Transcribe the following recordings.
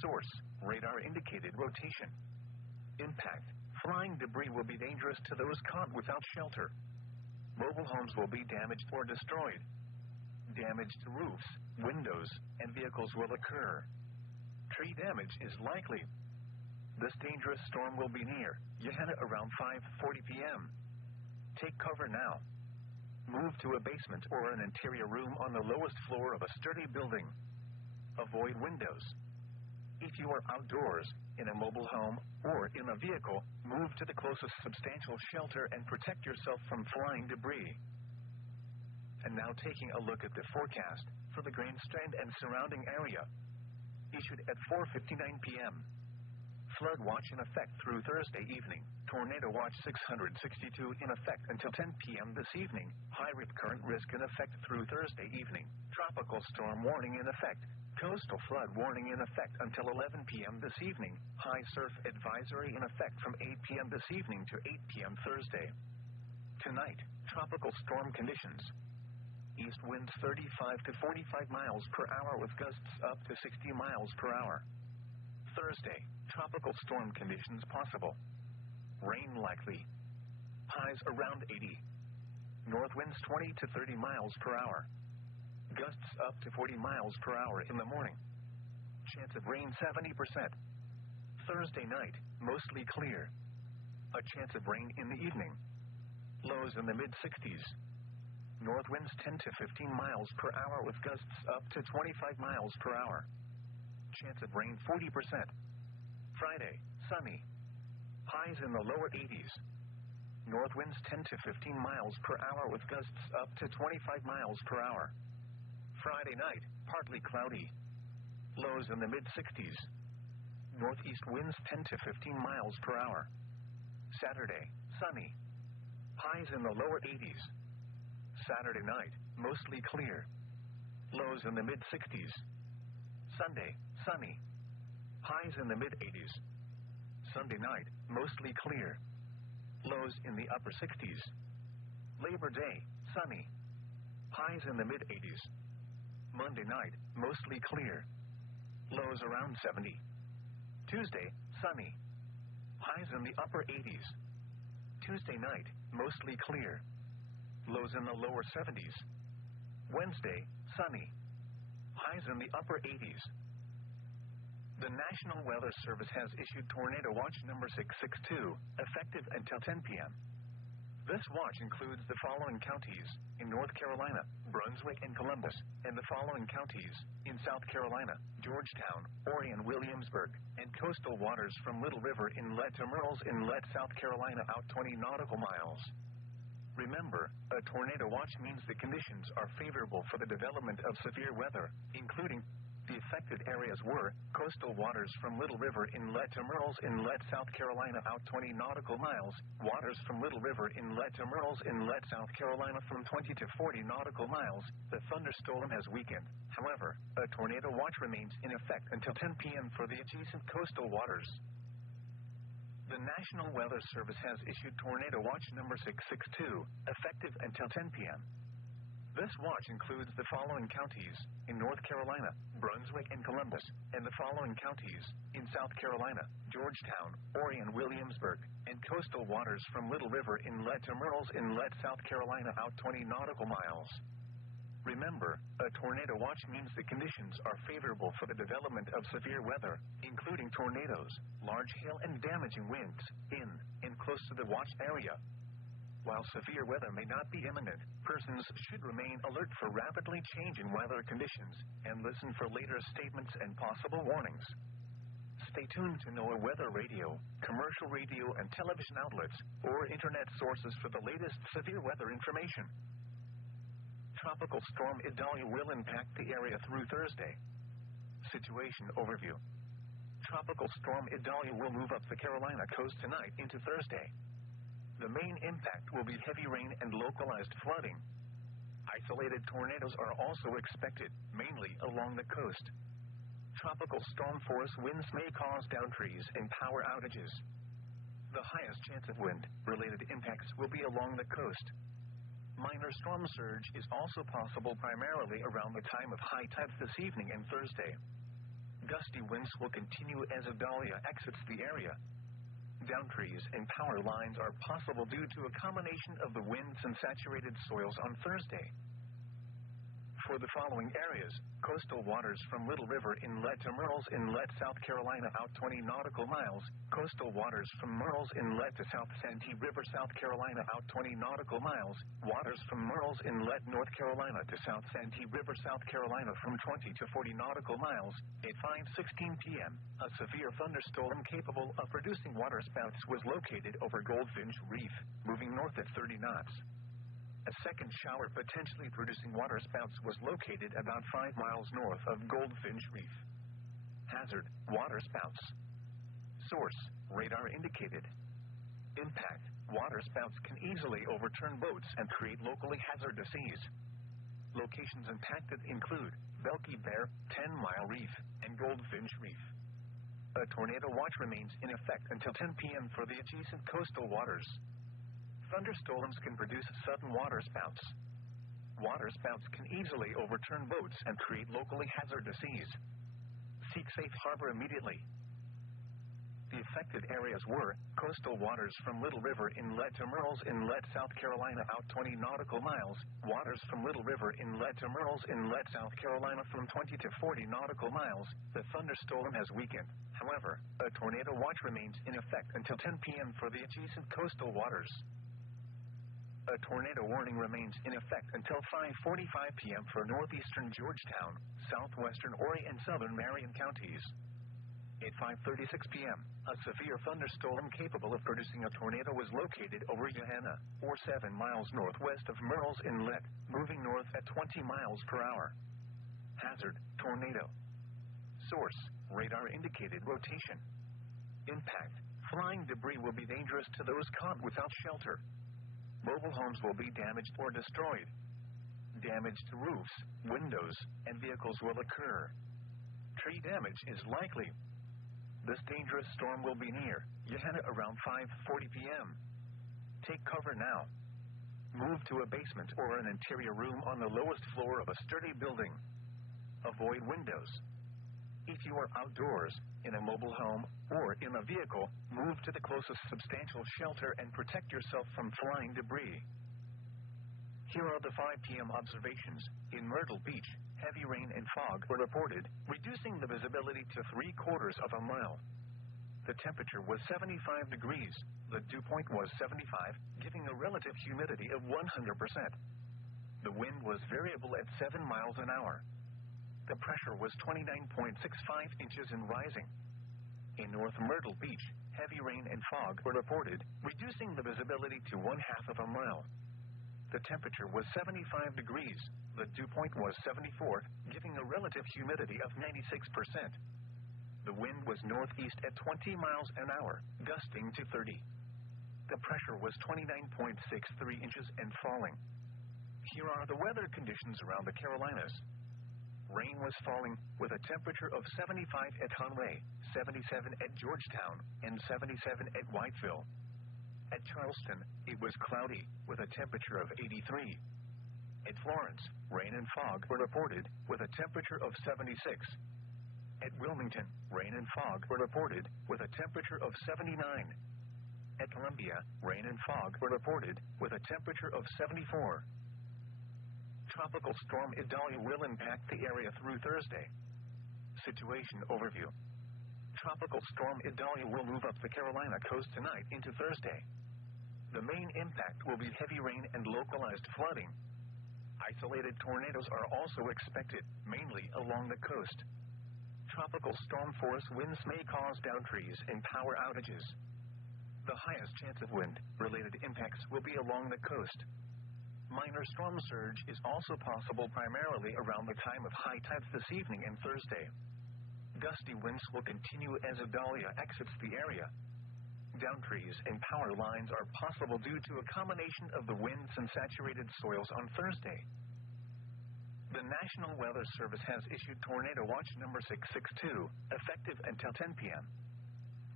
Source, radar-indicated rotation. Impact, flying debris will be dangerous to those caught without shelter. Mobile homes will be damaged or destroyed. Damage to roofs, windows, and vehicles will occur. Tree damage is likely. This dangerous storm will be near Yehenna around 5:40 p.m. Take cover now. Move to a basement or an interior room on the lowest floor of a sturdy building. Avoid windows. If you are outdoors, in a mobile home, or in a vehicle, move to the closest substantial shelter and protect yourself from flying debris. And now taking a look at the forecast for the Grand Strand and surrounding area. Issued at 4:59 p.m. Flood watch in effect through Thursday evening. Tornado watch 662 in effect until 10 p.m. this evening. High rip current risk in effect through Thursday evening. Tropical storm warning in effect. Coastal flood warning in effect until 11 p.m. this evening. High surf advisory in effect from 8 p.m. this evening to 8 p.m. Thursday. Tonight, tropical storm conditions. East winds 35 to 45 miles per hour with gusts up to 60 miles per hour. Thursday, tropical storm conditions possible. Rain likely. Highs around 80. North winds 20 to 30 miles per hour. Gusts up to 40 miles per hour in the morning. Chance of rain 70%. Thursday night, mostly clear. A chance of rain in the evening. Lows in the mid-60s. North winds 10 to 15 miles per hour with gusts up to 25 miles per hour. Chance of rain 40%. Friday, sunny. Highs in the lower 80s. North winds 10 to 15 miles per hour with gusts up to 25 miles per hour. Friday night, partly cloudy. Lows in the mid-60s. Northeast winds 10 to 15 miles per hour. Saturday, sunny. Highs in the lower 80s. Saturday night, mostly clear. Lows in the mid-60s. Sunday, sunny. Highs in the mid-80s. Sunday night, mostly clear. Lows in the upper 60s. Labor Day, sunny. Highs in the mid-80s. Monday night, mostly clear. Lows around 70. Tuesday, sunny. Highs in the upper 80s. Tuesday night, mostly clear. Lows in the lower 70s. Wednesday, sunny. Highs in the upper 80s. The National Weather Service has issued Tornado Watch number 662, effective until 10 p.m. This watch includes the following counties in North Carolina, Brunswick and Columbus, and the following counties in South Carolina, Georgetown, Orion, Williamsburg, and coastal waters from Little River Inlet to Murrells Inlet, South Carolina out 20 nautical miles. Remember, a tornado watch means the conditions are favorable for the development of severe weather, including the affected areas were coastal waters from Little River Inlet to Murrells Inlet, South Carolina out 20 nautical miles, waters from Little River Inlet to Murrells Inlet, South Carolina from 20 to 40 nautical miles. The thunderstorm has weakened. However, a tornado watch remains in effect until 10 p.m. for the adjacent coastal waters. The National Weather Service has issued Tornado Watch number 662, effective until 10 p.m. This watch includes the following counties in North Carolina, Brunswick and Columbus, and the following counties in South Carolina, Georgetown, Orion, Williamsburg, and coastal waters from Little River Inlet to Murrells Inlet, South Carolina out 20 nautical miles. Remember, a tornado watch means the conditions are favorable for the development of severe weather, including tornadoes, large hail and damaging winds, in and close to the watch area. While severe weather may not be imminent, persons should remain alert for rapidly changing weather conditions and listen for later statements and possible warnings. Stay tuned to NOAA Weather Radio, commercial radio and television outlets, or internet sources for the latest severe weather information. Tropical storm Idalia will impact the area through Thursday. Situation overview. Tropical storm Idalia will move up the Carolina coast tonight into Thursday. The main impact will be heavy rain and localized flooding. Isolated tornadoes are also expected, mainly along the coast. Tropical storm force winds may cause down trees and power outages. The highest chance of wind-related impacts will be along the coast. Minor storm surge is also possible primarily around the time of high tides this evening and Thursday. Gusty winds will continue as Idalia exits the area. Downed trees and power lines are possible due to a combination of the winds and saturated soils on Thursday. For the following areas, coastal waters from Little River Inlet to Murrells Inlet, South Carolina out 20 nautical miles, coastal waters from Murrells Inlet to South Santee River, South Carolina out 20 nautical miles, waters from Murrells Inlet, North Carolina to South Santee River, South Carolina from 20 to 40 nautical miles. At 5:16 p.m., a severe thunderstorm capable of producing waterspouts was located over Goldfinch Reef, moving north at 30 knots. A second shower potentially producing waterspouts was located about 5 miles north of Goldfinch Reef. Hazard, waterspouts. Source, radar indicated. Impact, waterspouts can easily overturn boats and create locally hazardous seas. Locations impacted include Belky Bear, 10-Mile Reef, and Goldfinch Reef. A tornado watch remains in effect until 10 p.m. for the adjacent coastal waters. Thunderstorms can produce sudden waterspouts. Waterspouts can easily overturn boats and create locally hazardous seas. Seek safe harbor immediately. The affected areas were coastal waters from Little River Inlet to Murrells Inlet, South Carolina out 20 nautical miles, waters from Little River Inlet to Murrells Inlet, South Carolina from 20 to 40 nautical miles. The thunderstorm has weakened. However, a tornado watch remains in effect until 10 p.m. for the adjacent coastal waters. A tornado warning remains in effect until 5:45 p.m. for northeastern Georgetown, southwestern Horry and southern Marion counties. At 5:36 p.m., a severe thunderstorm capable of producing a tornado was located over Johanna, or 7 miles northwest of Murrells Inlet, moving north at 20 miles per hour. Hazard, tornado. Source, radar indicated rotation. Impact, flying debris will be dangerous to those caught without shelter. Mobile homes will be damaged or destroyed. Damage to roofs, windows, and vehicles will occur. Tree damage is likely. This dangerous storm will be near Johanna around 5:40 p.m. Take cover now. Move to a basement or an interior room on the lowest floor of a sturdy building. Avoid windows. If you are outdoors, in a mobile home, or in a vehicle, move to the closest substantial shelter and protect yourself from flying debris. Here are the 5 p.m. observations. In Myrtle Beach, heavy rain and fog were reported, reducing the visibility to 3/4 of a mile. The temperature was 75 degrees. The dew point was 75, giving a relative humidity of 100%. The wind was variable at 7 miles an hour. The pressure was 29.65 inches and rising. In North Myrtle Beach, heavy rain and fog were reported, reducing the visibility to 1/2 of a mile. The temperature was 75 degrees. The dew point was 74, giving a relative humidity of 96%. The wind was northeast at 20 miles an hour, gusting to 30. The pressure was 29.63 inches and falling. Here are the weather conditions around the Carolinas. Rain was falling, with a temperature of 75 at Conway, 77 at Georgetown, and 77 at Whiteville. At Charleston, it was cloudy, with a temperature of 83. At Florence, rain and fog were reported, with a temperature of 76. At Wilmington, rain and fog were reported, with a temperature of 79. At Columbia, rain and fog were reported, with a temperature of 74. Tropical storm Idalia will impact the area through Thursday. Situation overview. Tropical storm Idalia will move up the Carolina coast tonight into Thursday. The main impact will be heavy rain and localized flooding. Isolated tornadoes are also expected, mainly along the coast. Tropical storm force winds may cause downed trees and power outages. The highest chance of wind-related impacts will be along the coast. Minor storm surge is also possible primarily around the time of high tides this evening and Thursday. Gusty winds will continue as Idalia exits the area. Downed trees and power lines are possible due to a combination of the winds and saturated soils on Thursday. The National Weather Service has issued Tornado Watch number 662, effective until 10 p.m.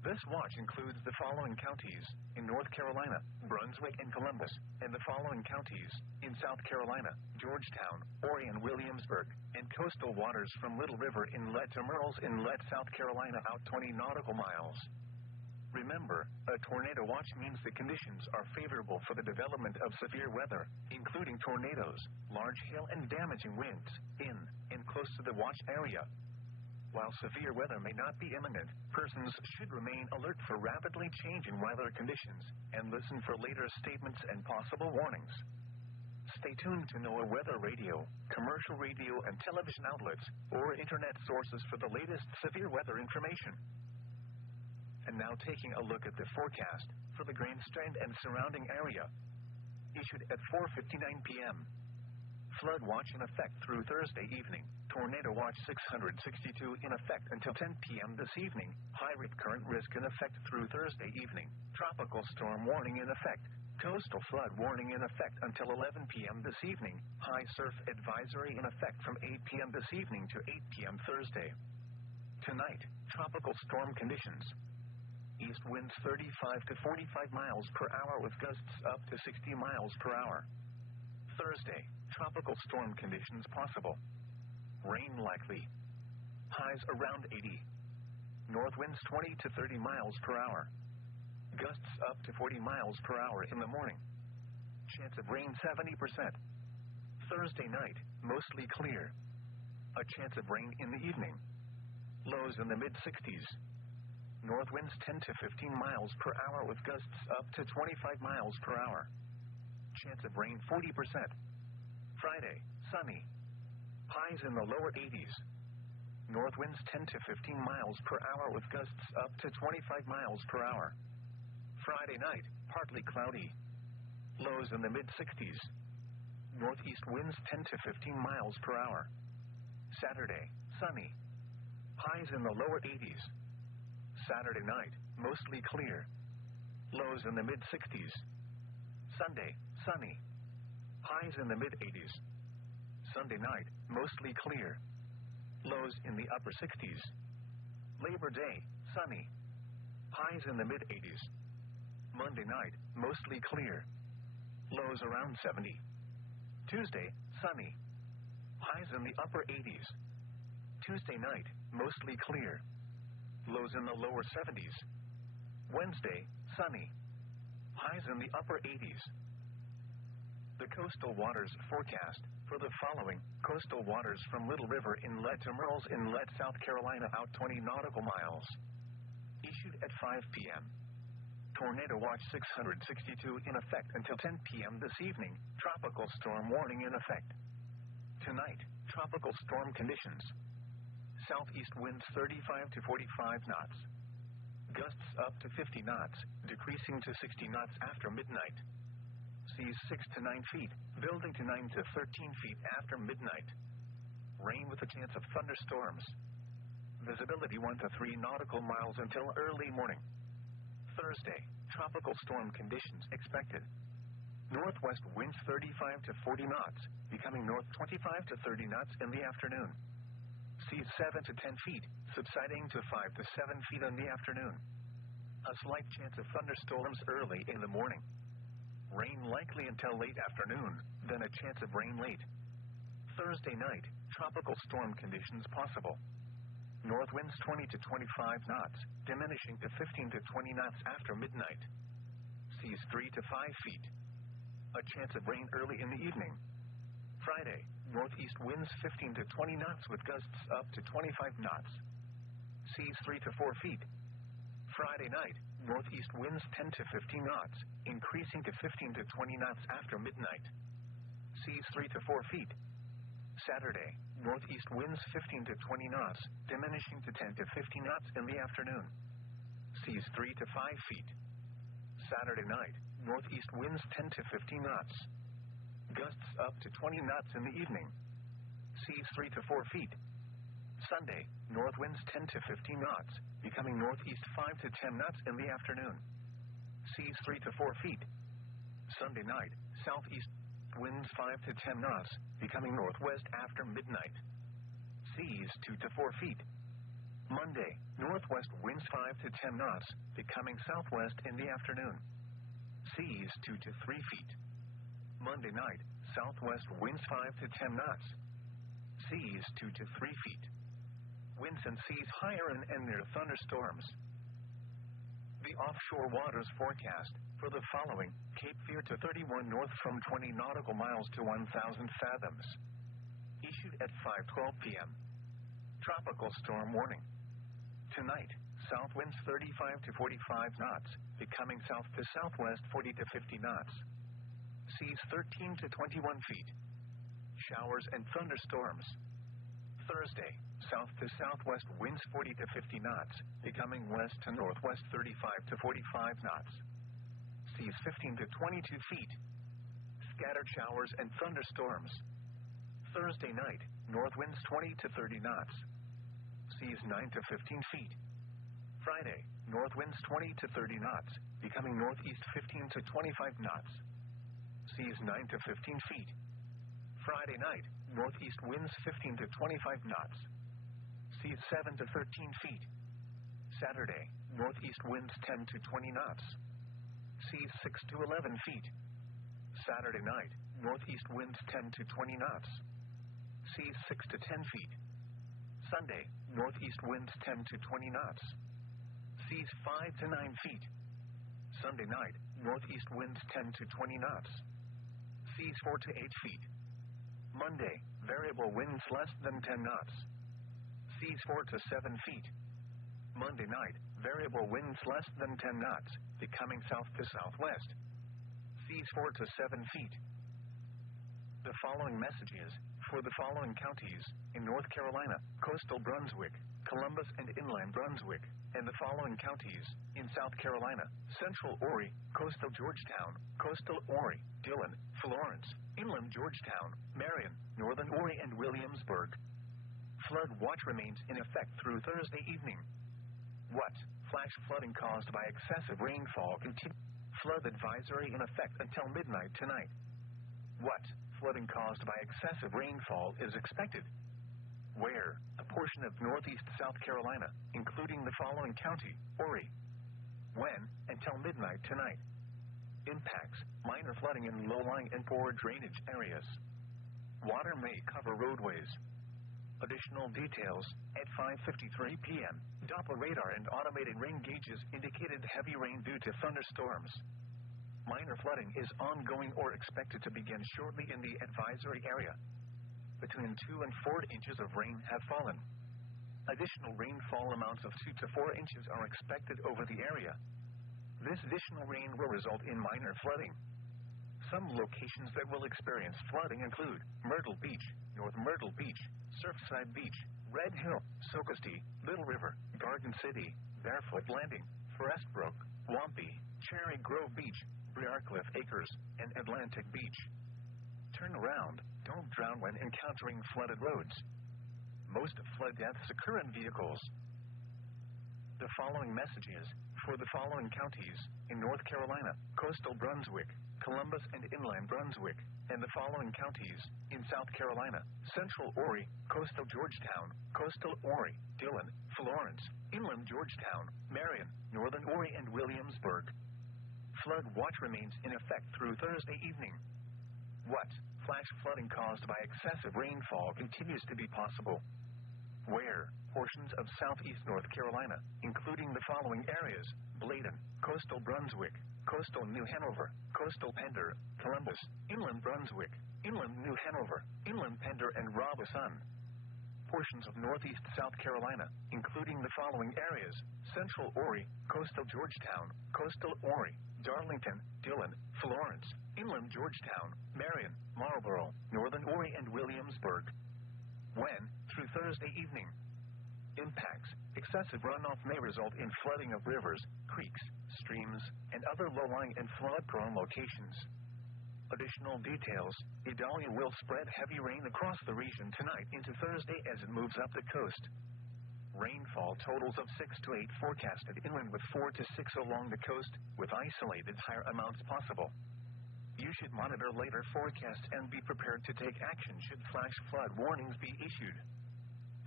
This watch includes the following counties in North Carolina, Brunswick and Columbus, and the following counties in South Carolina, Georgetown, Orion, Williamsburg, and coastal waters from Little River Inlet to Murrells Inlet, South Carolina, out 20 nautical miles. Remember, a tornado watch means the conditions are favorable for the development of severe weather, including tornadoes, large hail, and damaging winds in and close to the watch area. While severe weather may not be imminent, persons should remain alert for rapidly changing weather conditions and listen for later statements and possible warnings. Stay tuned to NOAA weather radio, commercial radio and television outlets, or internet sources for the latest severe weather information. And now taking a look at the forecast for the Grand Strand and surrounding area. Issued at 4:59 p.m. Flood watch in effect through Thursday evening. Tornado watch 662 in effect until 10 p.m. this evening. High rate current risk in effect through Thursday evening. Tropical storm warning in effect. Coastal flood warning in effect until 11 p.m. this evening. High surf advisory in effect from 8 p.m. this evening to 8 p.m. Thursday. Tonight, tropical storm conditions. East winds 35 to 45 miles per hour with gusts up to 60 miles per hour. Thursday, tropical storm conditions possible. Rain likely. Highs around 80. North winds 20 to 30 miles per hour. Gusts up to 40 miles per hour in the morning. Chance of rain 70%. Thursday night, mostly clear. A chance of rain in the evening. Lows in the mid-60s. North winds 10 to 15 miles per hour with gusts up to 25 miles per hour. Chance of rain 40%. Friday, sunny. Highs in the lower 80s. North winds 10 to 15 miles per hour with gusts up to 25 miles per hour. Friday night, partly cloudy. Lows in the mid-60s. Northeast winds 10 to 15 miles per hour. Saturday, sunny. Highs in the lower 80s. Saturday night, mostly clear. Lows in the mid-60s. Sunday, sunny. Highs in the mid-80s. Sunday night, mostly clear. Lows in the upper 60s. Labor Day, sunny. Highs in the mid-80s. Monday night, mostly clear. Lows around 70. Tuesday, sunny. Highs in the upper 80s. Tuesday night, mostly clear. Lows in the lower 70s. Wednesday, sunny. Highs in the upper 80s. The coastal waters forecast for the following coastal waters from Little River Inlet to Murrells Inlet, South Carolina, out 20 nautical miles. Issued at 5 p.m. Tornado watch 662 in effect until 10 p.m. this evening. Tropical storm warning in effect. Tonight, tropical storm conditions. Southeast winds 35 to 45 knots. Gusts up to 50 knots, decreasing to 60 knots after midnight. Seas 6 to 9 feet, building to 9 to 13 feet after midnight. Rain with a chance of thunderstorms. Visibility 1 to 3 nautical miles until early morning. Thursday, tropical storm conditions expected. Northwest winds 35 to 40 knots, becoming north 25 to 30 knots in the afternoon. Seas 7 to 10 feet, subsiding to 5 to 7 feet in the afternoon. A slight chance of thunderstorms early in the morning. Rain likely until late afternoon, then a chance of rain late. Thursday night, tropical storm conditions possible. North winds 20 to 25 knots, diminishing to 15 to 20 knots after midnight. Seas 3 to 5 feet. A chance of rain early in the evening. Friday, northeast winds 15 to 20 knots with gusts up to 25 knots. Seas 3 to 4 feet. Friday night, northeast winds 10 to 15 knots, increasing to 15 to 20 knots after midnight. Seas 3 to 4 feet. Saturday, northeast winds 15 to 20 knots, diminishing to 10 to 15 knots in the afternoon. Seas 3 to 5 feet. Saturday night, northeast winds 10 to 15 knots. Gusts up to 20 knots in the evening. Seas 3 to 4 feet. Sunday, north winds 10 to 15 knots, becoming northeast 5 to 10 knots in the afternoon. Seas 3 to 4 feet. Sunday night, southeast winds 5 to 10 knots, becoming northwest after midnight. Seas 2 to 4 feet. Monday, northwest winds 5 to 10 knots, becoming southwest in the afternoon. Seas 2 to 3 feet. Monday night, southwest winds 5 to 10 knots. Seas 2 to 3 feet. Winds and seas higher and near thunderstorms. The offshore waters forecast for the following: Cape Fear to 31 north from 20 nautical miles to 1,000 fathoms. Issued at 5:12 p.m. Tropical storm warning. Tonight, south winds 35 to 45 knots, becoming south to southwest 40 to 50 knots. Seas 13 to 21 feet. Showers and thunderstorms. Thursday, south to southwest winds 40 to 50 knots, becoming west to northwest 35 to 45 knots. Seas 15 to 22 feet. Scattered showers and thunderstorms. Thursday night, north winds 20 to 30 knots. Seas 9 to 15 feet. Friday, north winds 20 to 30 knots, becoming northeast 15 to 25 knots. Seas 9 to 15 feet. Friday night, northeast winds 15 to 25 knots. Seas 7 to 13 feet. Saturday, northeast winds 10 to 20 knots. Seas 6 to 11 feet. Saturday night, northeast winds 10 to 20 knots. Seas 6 to 10 feet. Sunday, northeast winds 10 to 20 knots. Seas 5 to 9 feet. Sunday night, northeast winds 10 to 20 knots. Seas 4 to 8 feet. Monday, variable winds less than 10 knots. Seas 4 to 7 feet. Monday night, variable winds less than 10 knots, becoming south to southwest. Seas 4 to 7 feet. The following messages for the following counties in North Carolina: coastal Brunswick, Columbus and inland Brunswick, and the following counties in South Carolina: central Horry, coastal Georgetown, coastal Horry, Dillon, Florence, inland Georgetown, Marion, northern Horry and Williamsburg. Flood watch remains in effect through Thursday evening. What? Flash flooding caused by excessive rainfall continue. Flood advisory in effect until midnight tonight. What? Flooding caused by excessive rainfall is expected. Where? A portion of northeast South Carolina, including the following county: Horry. When? Until midnight tonight. Impacts: minor flooding in low-lying and poor drainage areas. Water may cover roadways. Additional details: at 5:53 p.m., Doppler radar and automated rain gauges indicated heavy rain due to thunderstorms. Minor flooding is ongoing or expected to begin shortly in the advisory area. Between 2 and 4 inches of rain have fallen. Additional rainfall amounts of 2 to 4 inches are expected over the area. This additional rain will result in minor flooding. Some locations that will experience flooding include Myrtle Beach, North Myrtle Beach, Surfside Beach, Red Hill, Socastee, Little River, Garden City, Barefoot Landing, Forest Brook, Wampy, Cherry Grove Beach, Briarcliff Acres, and Atlantic Beach. Turn around. Don't drown when encountering flooded roads. Most flood deaths occur in vehicles. The following messages for the following counties in North Carolina: coastal Brunswick, Columbus and inland Brunswick, and the following counties in South Carolina: central Horry, coastal Georgetown, coastal Horry, Dillon, Florence, inland Georgetown, Marion, northern Horry and Williamsburg. Flood watch remains in effect through Thursday evening. What? Flash flooding caused by excessive rainfall continues to be possible. Where? Portions of southeast North Carolina, including the following areas: Bladen, coastal Brunswick, coastal New Hanover, coastal Pender, Columbus, inland Brunswick, inland New Hanover, inland Pender and Robeson. Portions of northeast South Carolina, including the following areas: central Horry, coastal Georgetown, coastal Horry, Darlington, Dillon, Florence, inland Georgetown, Marion, Marlborough, northern Horry and Williamsburg. When? Through Thursday evening. Impacts: excessive runoff may result in flooding of rivers, creeks, streams, and other low-lying and flood-prone locations. Additional details: Idalia will spread heavy rain across the region tonight into Thursday as it moves up the coast. Rainfall totals of 6 to 8 forecasted inland, with 4 to 6 along the coast, with isolated higher amounts possible. You should monitor later forecasts and be prepared to take action should flash flood warnings be issued.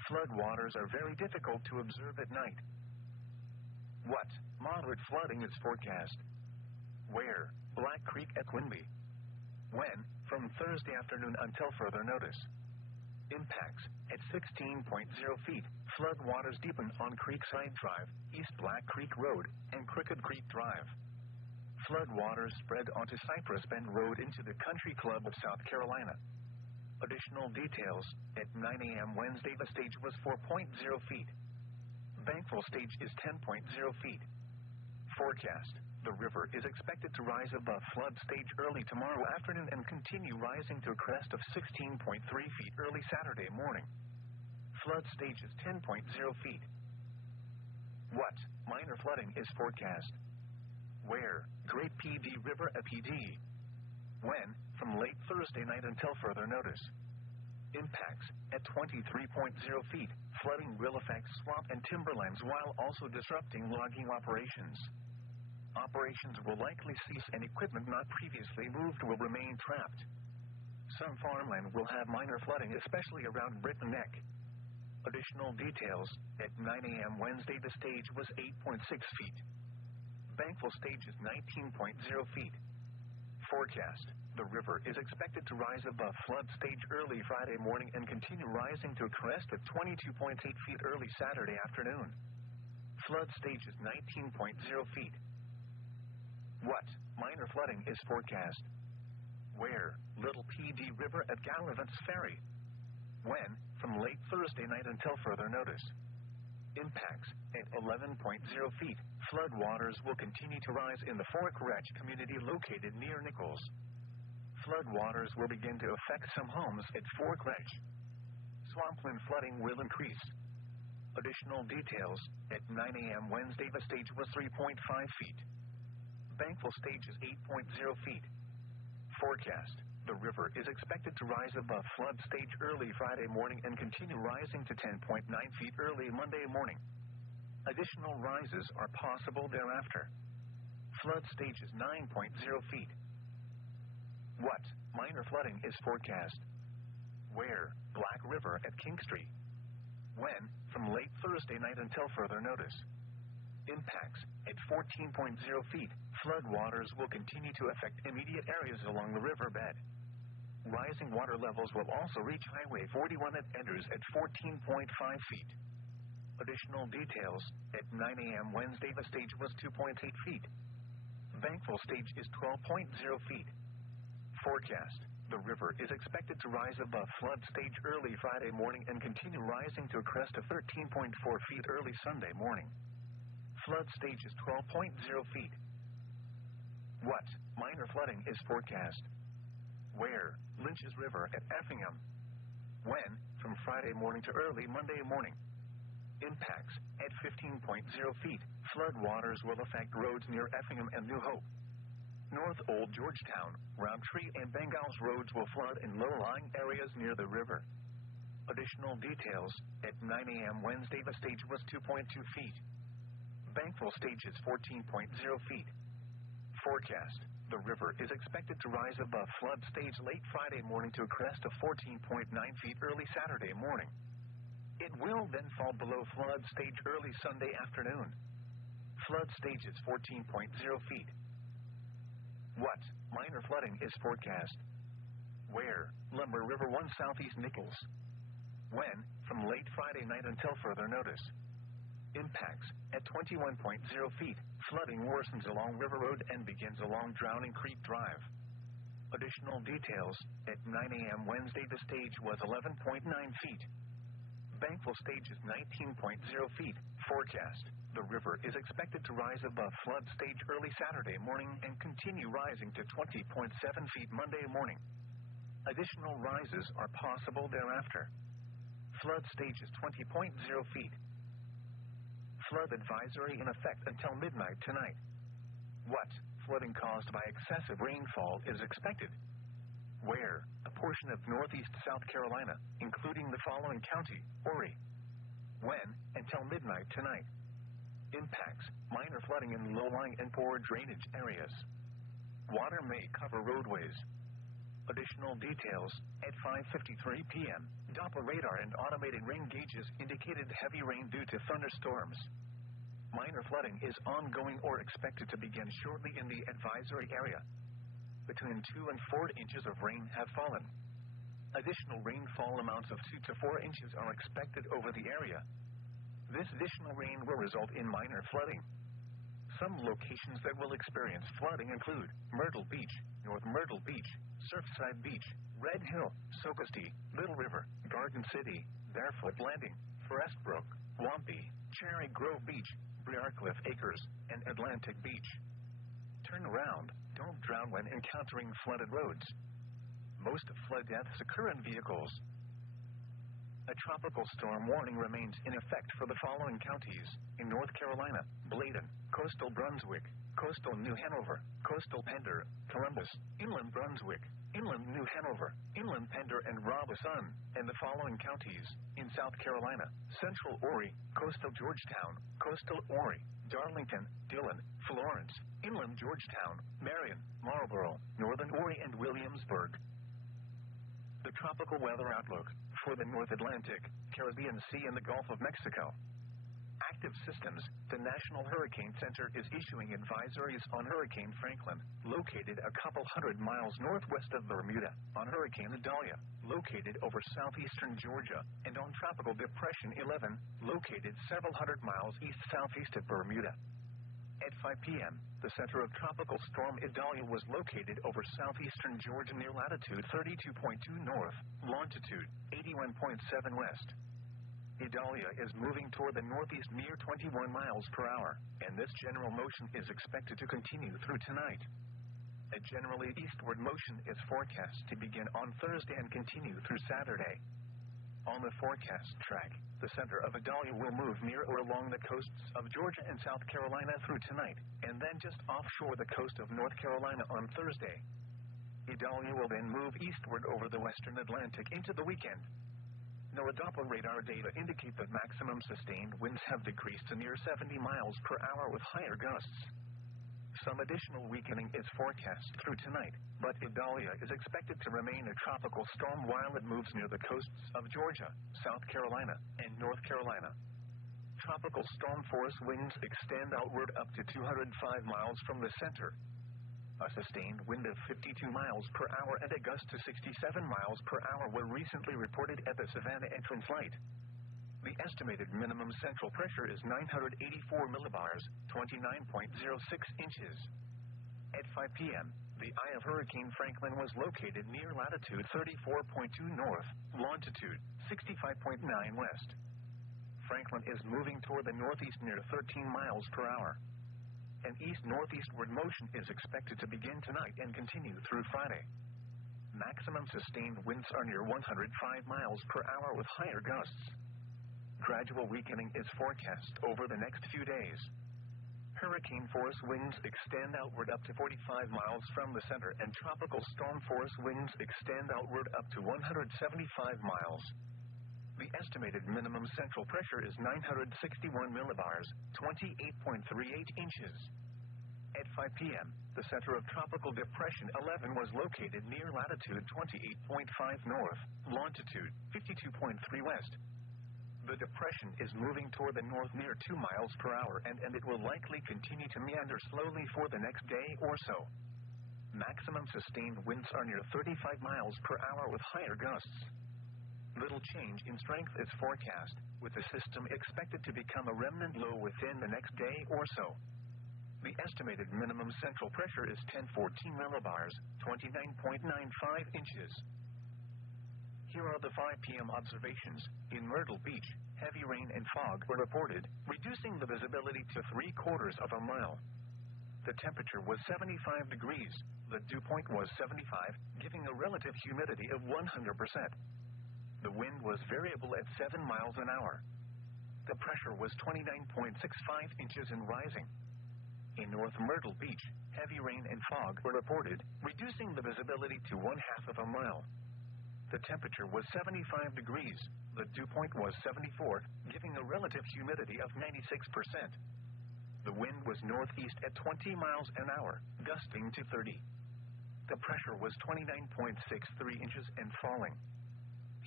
Flood waters are very difficult to observe at night. What? Moderate flooding is forecast. Where? Black Creek at Quinby. When? From Thursday afternoon until further notice. Impacts at 16.0 feet. Flood waters deepen on Creekside Drive, East Black Creek Road, and Crooked Creek Drive. Flood waters spread onto Cypress Bend Road into the Country Club of South Carolina. Additional details at 9 a.m. Wednesday. The stage was 4.0 feet. Bankfull stage is 10.0 feet. Forecast. The river is expected to rise above flood stage early tomorrow afternoon and continue rising to a crest of 16.3 feet early Saturday morning. Flood stage is 10.0 feet. What? Minor flooding is forecast. Where? Great PD River at PD. When? From late Thursday night until further notice. Impacts at 23.0 feet. Flooding will affect swamp and timberlands while also disrupting logging operations. Operations will likely cease and equipment not previously moved will remain trapped. Some farmland will have minor flooding, especially around Britton Neck. Additional details at 9 a.m. Wednesday. The stage was 8.6 feet. Bankfull stage is 19.0 feet. Forecast. The river is expected to rise above flood stage early Friday morning and continue rising to a crest of 22.8 feet early Saturday afternoon. Flood stage is 19.0 feet. What? Minor flooding is forecast. Where? Little PD River at Gallivant's Ferry. When? From late Thursday night until further notice. Impacts at 11.0 feet. Flood waters will continue to rise in the Fork Ranch community located near Nichols. Flood waters will begin to affect some homes at Fork Ranch. Swampland flooding will increase. Additional details at 9 a.m. Wednesday. The stage was 3.5 feet. Bankfull stage is 8.0 feet. Forecast. The river is expected to rise above flood stage early Friday morning and continue rising to 10.9 feet early Monday morning. Additional rises are possible thereafter. Flood stage is 9.0 feet. What? Minor flooding is forecast. Where? Black River at King Street. When? From late Thursday night until further notice. Impacts at 14.0 feet. Flood waters will continue to affect immediate areas along the riverbed. Rising water levels will also reach Highway 41 at Enders at 14.5 feet. Additional details at 9 a.m. Wednesday. The stage was 2.8 feet. Bankfull stage is 12.0 feet. Forecast. The river is expected to rise above flood stage early Friday morning and continue rising to a crest of 13.4 feet early Sunday morning. Flood stage is 12.0 feet. What? Minor flooding is forecast. Where? Lynch's River at Effingham. When? From Friday morning to early Monday morning. Impacts at 15.0 feet. Flood waters will affect roads near Effingham and New Hope. North Old Georgetown, Roundtree, and Bengals roads will flood in low-lying areas near the river. Additional details at 9 a.m. Wednesday. The stage was 2.2 feet. Bankfull stage is 14.0 feet. Forecast. The river is expected to rise above flood stage late Friday morning to a crest of 14.9 feet early Saturday morning. It will then fall below flood stage early Sunday afternoon. Flood stage is 14.0 feet. What? Minor flooding is forecast. Where? Lumber River 1 Southeast Nichols. When? From late Friday night until further notice. Impacts at 21.0 feet. Flooding worsens along River Road and begins along Drowning Creek Drive. Additional details at 9 a.m. Wednesday. The stage was 11.9 feet. Bankfull stage is 19.0 feet. Forecast. The river is expected to rise above flood stage early Saturday morning and continue rising to 20.7 feet Monday morning. Additional rises are possible thereafter. Flood stage is 20.0 feet. Flood advisory in effect until midnight tonight. What? Flooding caused by excessive rainfall is expected. Where? A portion of northeast South Carolina, including the following county: Horry. When? Until midnight tonight. Impacts: minor flooding in low-lying and poor drainage areas. Water may cover roadways. Additional details at 5:53 p.m. Doppler radar and automated rain gauges indicated heavy rain due to thunderstorms. Minor flooding is ongoing or expected to begin shortly in the advisory area. Between 2 and 4 inches of rain have fallen. Additional rainfall amounts of 2 to 4 inches are expected over the area. This additional rain will result in minor flooding. Some locations that will experience flooding include Myrtle Beach, North Myrtle Beach, Surfside Beach, Red Hill, Socastee, Little River, Garden City, Barefoot Landing, Forest Brook, Wampy, Cherry Grove Beach, Briarcliff Acres, and Atlantic Beach. Turn around. Don't drown when encountering flooded roads. Most flood deaths occur in vehicles. A tropical storm warning remains in effect for the following counties: in North Carolina, Bladen, coastal Brunswick, coastal New Hanover, coastal Pender, Columbus, inland Brunswick, inland New Hanover, inland Pender and Robeson, and the following counties: in South Carolina, central Horry, coastal Georgetown, coastal Horry, Darlington, Dillon, Florence, inland Georgetown, Marion, Marlborough, northern Horry and Williamsburg. The tropical weather outlook for the North Atlantic, Caribbean Sea and the Gulf of Mexico. Active systems. The National Hurricane Center is issuing advisories on Hurricane Franklin, located a couple hundred miles northwest of Bermuda, on Hurricane Idalia, located over southeastern Georgia, and on Tropical Depression 11, located several hundred miles east-southeast of Bermuda. At 5 p.m., the center of Tropical Storm Idalia was located over southeastern Georgia near latitude 32.2 north, longitude 81.7 west. Idalia is moving toward the northeast near 21 miles per hour, and this general motion is expected to continue through tonight. A generally eastward motion is forecast to begin on Thursday and continue through Saturday. On the forecast track, the center of Idalia will move near or along the coasts of Georgia and South Carolina through tonight, and then just offshore the coast of North Carolina on Thursday. Idalia will then move eastward over the western Atlantic into the weekend. NOAA Doppler radar data indicate that maximum sustained winds have decreased to near 70 miles per hour with higher gusts. Some additional weakening is forecast through tonight, but Idalia is expected to remain a tropical storm while it moves near the coasts of Georgia, South Carolina, and North Carolina. Tropical storm force winds extend outward up to 205 miles from the center. A sustained wind of 52 miles per hour and a gust to 67 miles per hour were recently reported at the Savannah entrance light. The estimated minimum central pressure is 984 millibars, 29.06 inches. At 5 p.m., the eye of Hurricane Franklin was located near latitude 34.2 north, longitude 65.9 west. Franklin is moving toward the northeast near 13 miles per hour. An east-northeastward motion is expected to begin tonight and continue through Friday. Maximum sustained winds are near 105 miles per hour with higher gusts. Gradual weakening is forecast over the next few days. Hurricane force winds extend outward up to 45 miles from the center, and tropical storm force winds extend outward up to 175 miles. The estimated minimum central pressure is 961 millibars, 28.38 inches. At 5 p.m., the center of Tropical Depression 11 was located near latitude 28.5 north, longitude 52.3 west. The depression is moving toward the north near 2 miles per hour, and it will likely continue to meander slowly for the next day or so. Maximum sustained winds are near 35 miles per hour with higher gusts. Little change in strength is forecast, with the system expected to become a remnant low within the next day or so. The estimated minimum central pressure is 1014 millibars, 29.95 inches. Here are the 5 p.m. observations. In Myrtle Beach, heavy rain and fog were reported, reducing the visibility to 3/4 of a mile. The temperature was 75 degrees. The dew point was 75, giving a relative humidity of 100%. The wind was variable at 7 miles an hour. The pressure was 29.65 inches and rising. In North Myrtle Beach, heavy rain and fog were reported, reducing the visibility to 1/2 of a mile. The temperature was 75 degrees. The dew point was 74, giving a relative humidity of 96%. The wind was northeast at 20 miles an hour, gusting to 30. The pressure was 29.63 inches and falling.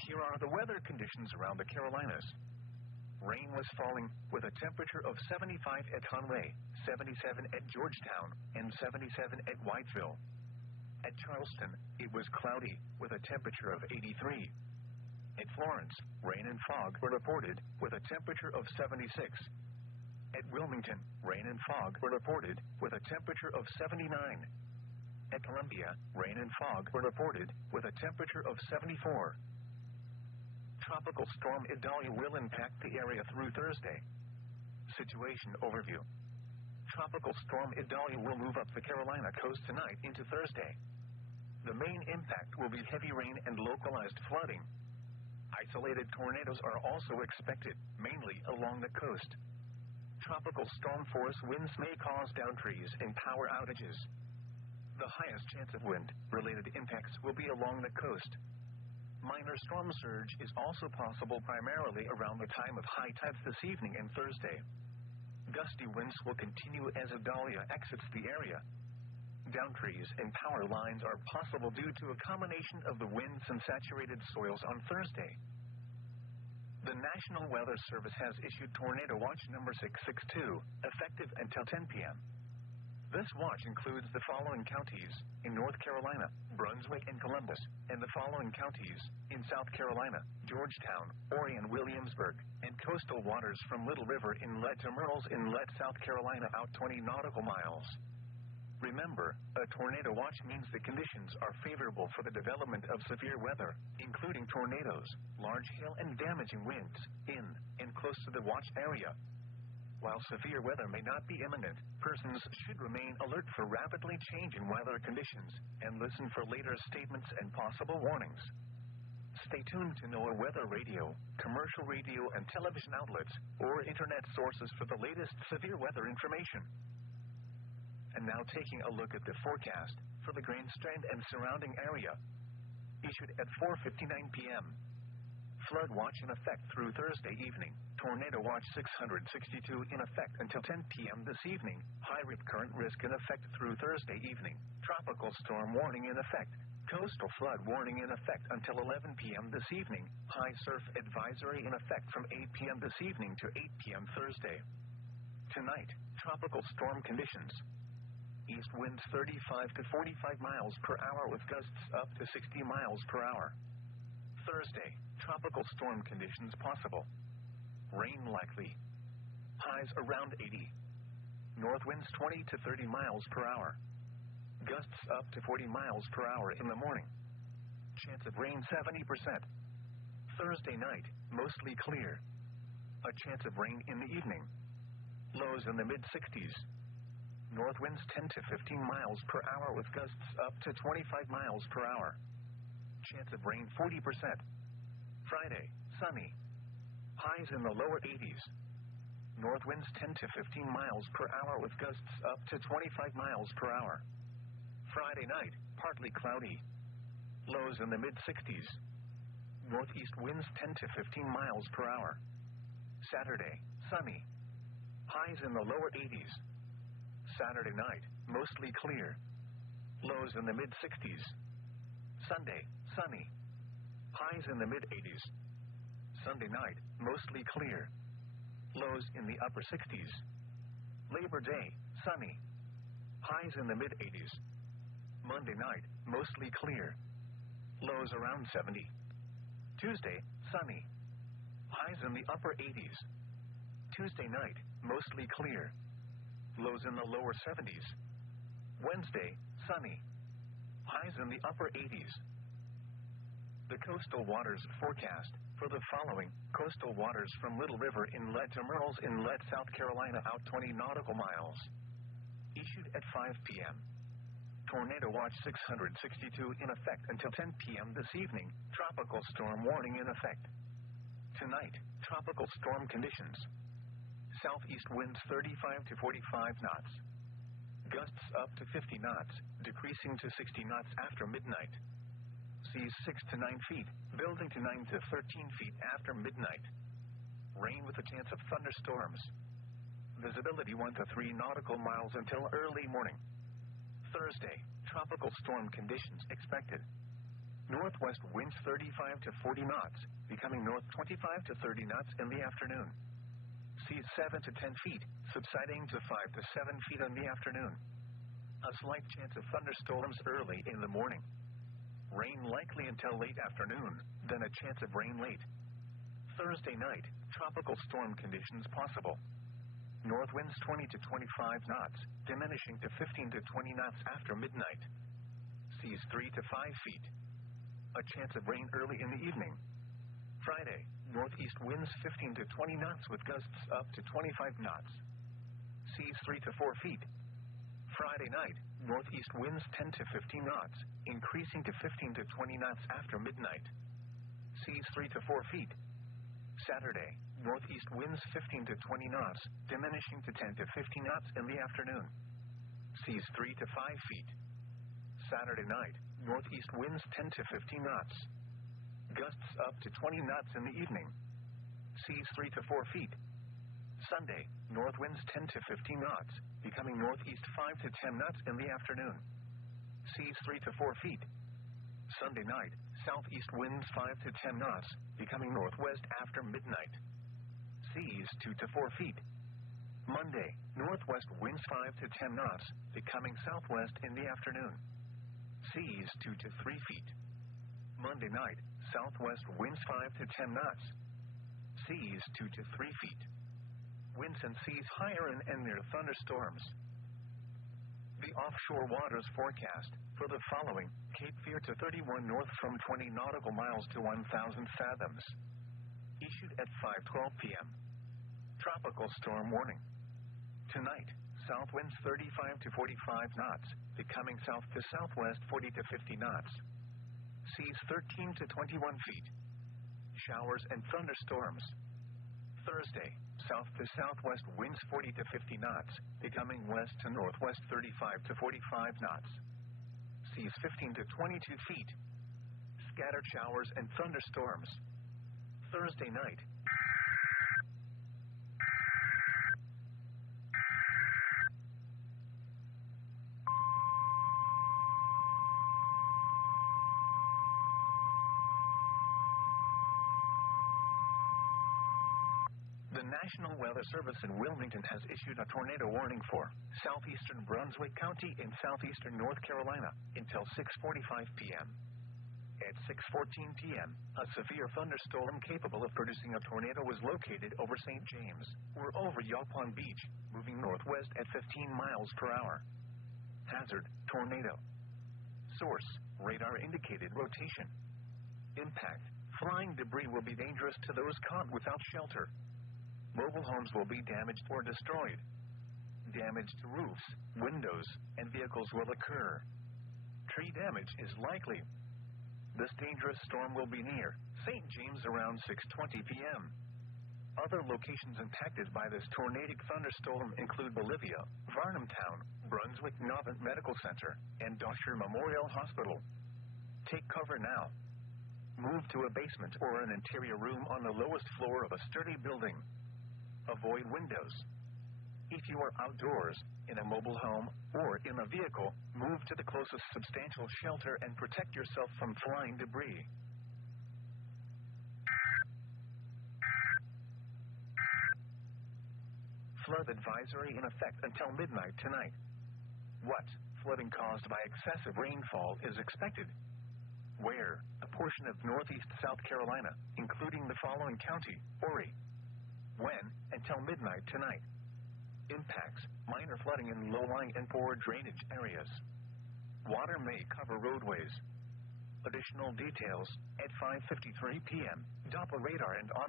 Here are the weather conditions around the Carolinas. Rain was falling with a temperature of 75 at Conway, 77 at Georgetown, and 77 at Whiteville. At Charleston, it was cloudy with a temperature of 83. At Florence, rain and fog were reported with a temperature of 76. At Wilmington, rain and fog were reported with a temperature of 79. At Columbia, rain and fog were reported with a temperature of 74. Tropical storm Idalia will impact the area through Thursday. Situation overview. Tropical storm Idalia will move up the Carolina coast tonight into Thursday. The main impact will be heavy rain and localized flooding. Isolated tornadoes are also expected, mainly along the coast. Tropical storm force winds may cause downed trees and power outages. The highest chance of wind-related impacts will be along the coast. Minor storm surge is also possible primarily around the time of high tides this evening and Thursday. Gusty winds will continue as Idalia exits the area. Downed trees and power lines are possible due to a combination of the winds and saturated soils on Thursday. The National Weather Service has issued Tornado Watch number 662, effective until 10 p.m. This watch includes the following counties in North Carolina, Brunswick, and Columbus, and the following counties in South Carolina, Georgetown, Orion, Williamsburg, and coastal waters from Little River Inlet to Murrells Inlet, South Carolina, out 20 nautical miles. Remember, a tornado watch means the conditions are favorable for the development of severe weather, including tornadoes, large hail, and damaging winds in and close to the watch area. While severe weather may not be imminent, persons should remain alert for rapidly changing weather conditions and listen for later statements and possible warnings. Stay tuned to NOAA weather radio, commercial radio and television outlets, or internet sources for the latest severe weather information. And now taking a look at the forecast for the Grand Strand and surrounding area. Issued at 4:59 p.m. Flood watch in effect through Thursday evening. Tornado watch 662 in effect until 10 p.m. this evening. High rip current risk in effect through Thursday evening. Tropical storm warning in effect. Coastal flood warning in effect until 11 p.m. this evening. High surf advisory in effect from 8 p.m. this evening to 8 p.m. Thursday. Tonight, tropical storm conditions. East winds 35 to 45 miles per hour with gusts up to 60 miles per hour. Thursday, tropical storm conditions possible. Rain likely. Highs around 80. North winds 20 to 30 miles per hour. Gusts up to 40 miles per hour in the morning. Chance of rain 70%. Thursday night, mostly clear. A chance of rain in the evening. Lows in the mid-60s. North winds 10 to 15 miles per hour with gusts up to 25 miles per hour. Chance of rain 40%. Friday, sunny. Highs in the lower 80s. North winds 10 to 15 miles per hour with gusts up to 25 miles per hour. Friday night, partly cloudy. Lows in the mid-60s. Northeast winds 10 to 15 miles per hour. Saturday, sunny. Highs in the lower 80s. Saturday night, mostly clear. Lows in the mid-60s. Sunday, sunny. Highs in the mid-80s. Sunday night, mostly clear. Lows in the upper 60s. Labor Day, sunny. Highs in the mid-80s. Monday night, mostly clear. Lows around 70. Tuesday, sunny. Highs in the upper 80s. Tuesday night, mostly clear. Lows in the lower 70s. Wednesday, sunny. Highs in the upper 80s. The coastal waters forecast for the following coastal waters from Little River Inlet to Murrells Inlet, South Carolina, out 20 nautical miles. Issued at 5 p.m. Tornado watch 662 in effect until 10 p.m. this evening. Tropical storm warning in effect. Tonight, tropical storm conditions. Southeast winds 35 to 45 knots. Gusts up to 50 knots, decreasing to 60 knots after midnight. Seas 6 to 9 feet, building to 9 to 13 feet after midnight. Rain with a chance of thunderstorms. Visibility 1 to 3 nautical miles until early morning. Thursday, tropical storm conditions expected. northwest winds 35 to 40 knots, becoming north 25 to 30 knots in the afternoon. Seas 7 to 10 feet, subsiding to 5 to 7 feet in the afternoon. A slight chance of thunderstorms early in the morning. Rain likely until late afternoon, then a chance of rain late. Thursday night, tropical storm conditions possible. North winds 20 to 25 knots, diminishing to 15 to 20 knots after midnight. Seas 3 to 5 feet. A chance of rain early in the evening. Friday, northeast winds 15 to 20 knots with gusts up to 25 knots. Seas 3 to 4 feet. Friday night, northeast winds 10 to 15 knots, increasing to 15 to 20 knots after midnight. Seas 3 to 4 feet. Saturday, northeast winds 15 to 20 knots, diminishing to 10 to 15 knots in the afternoon. Seas 3 to 5 feet. Saturday night, northeast winds 10 to 15 knots. Gusts up to 20 knots in the evening. Seas 3 to 4 feet. Sunday, north winds 10 to 15 knots, becoming northeast 5 to 10 knots in the afternoon. Seas 3 to 4 feet. Sunday night, southeast winds 5 to 10 knots, becoming northwest after midnight. Seas 2 to 4 feet. Monday, northwest winds 5 to 10 knots, becoming southwest in the afternoon. Seas 2 to 3 feet. Monday night, southwest winds 5 to 10 knots. Seas 2 to 3 feet. Winds and seas higher and near thunderstorms. The offshore waters forecast for the following: Cape Fear to 31 north from 20 nautical miles to 1,000 fathoms. Issued at 5:12 p.m. Tropical storm warning. Tonight, south winds 35 to 45 knots, becoming south to southwest 40 to 50 knots. Seas 13 to 21 feet. Showers and thunderstorms. Thursday, south to southwest winds 40 to 50 knots, becoming west to northwest 35 to 45 knots. Seas 15 to 22 feet. Scattered showers and thunderstorms. Thursday night. The National Weather Service in Wilmington has issued a tornado warning for southeastern Brunswick County in southeastern North Carolina until 6:45 p.m. At 6:14 p.m., a severe thunderstorm capable of producing a tornado was located over St. James, or over Yaupon Beach, moving northwest at 15 miles per hour. Hazard: tornado. Source: radar indicated rotation. Impact: flying debris will be dangerous to those caught without shelter. Mobile homes will be damaged or destroyed. Damage to roofs, windows, and vehicles will occur. Tree damage is likely. This dangerous storm will be near St. James around 6:20 p.m. Other locations impacted by this tornadic thunderstorm include Bolivia, Varnamtown, Brunswick Novant Medical Center, and Dosher Memorial Hospital. Take cover now. Move to a basement or an interior room on the lowest floor of a sturdy building. Avoid windows. If you are outdoors, in a mobile home, or in a vehicle, move to the closest substantial shelter and protect yourself from flying debris. Flood advisory in effect until midnight tonight. What? Flooding caused by excessive rainfall is expected. Where? A portion of northeast South Carolina, including the following county: Horry. When? Until midnight tonight. Impacts: minor flooding in low-lying and poor drainage areas. Water may cover roadways. Additional details at 5:53 p.m. Doppler radar and